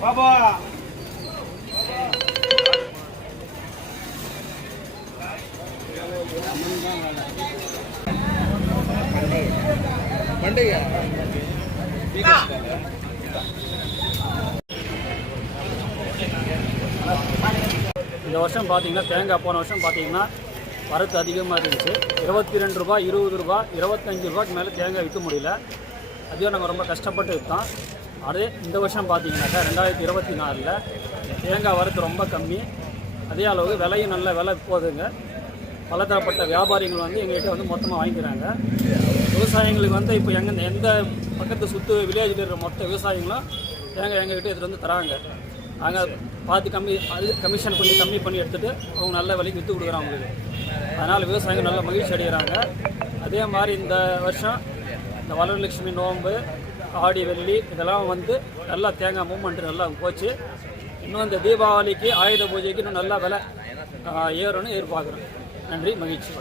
பாபா இந்த வருஷம் பார்த்தீங்கன்னா தேங்காய் போன வருஷம் பார்த்தீங்கன்னா வரத்து அதிகமாக இருந்துச்சு. இருபத்தி ரெண்டு ரூபா இருபது ரூபா இருபத்தஞ்சு ரூபாய்க்கு மேலே தேங்காய் விற்க முடியல. அதையும் நாங்கள் ரொம்ப கஷ்டப்பட்டு விற்றோம் அதே இந்த வருஷம் பார்த்தீங்கன்னாக்கா ரெண்டாயிரத்தி இருபத்தி நாலில் தேங்காய் வரத்து ரொம்ப கம்மி. அதே அளவுக்கு விலையும் நல்ல விலை போகுதுங்க. பலதரப்பட்ட வியாபாரிகள் வந்து எங்கள்கிட்ட வந்து மொத்தமாக வாங்கிக்கிறாங்க. விவசாயிங்களுக்கு வந்து இப்போ எங்கே எந்த பக்கத்து சுற்று வில்லேஜில் இருக்கிற மொத்த விவசாயிகளும் தேங்காய் எங்கள்கிட்ட எடுத்துகிட்டு வந்து தராங்க. நாங்கள் பார்த்து கம்மி அது கமிஷன் கொஞ்சம் கம்மி பண்ணி எடுத்துகிட்டு அவங்க நல்ல விலைக்கு விற்று கொடுக்குறாங்க அவங்களுக்கு. அதனால் விவசாயிகள் நல்ல மகிழ்ச்சி அடைகிறாங்க. அதே மாதிரி இந்த வருஷம் இந்த வரலட்சுமி நோம்பு ஆடி வெள்ளி இதெல்லாம் வந்து நல்லா தேங்காய் மூமெண்ட் நல்லா போச்சு. இன்னும் இந்த தீபாவளிக்கு ஆயுத பூஜைக்கு இன்னும் நல்லா விலை ஏறணும்னு எதிர்பார்க்குறோம். நன்றி மகிழ்ச்சி.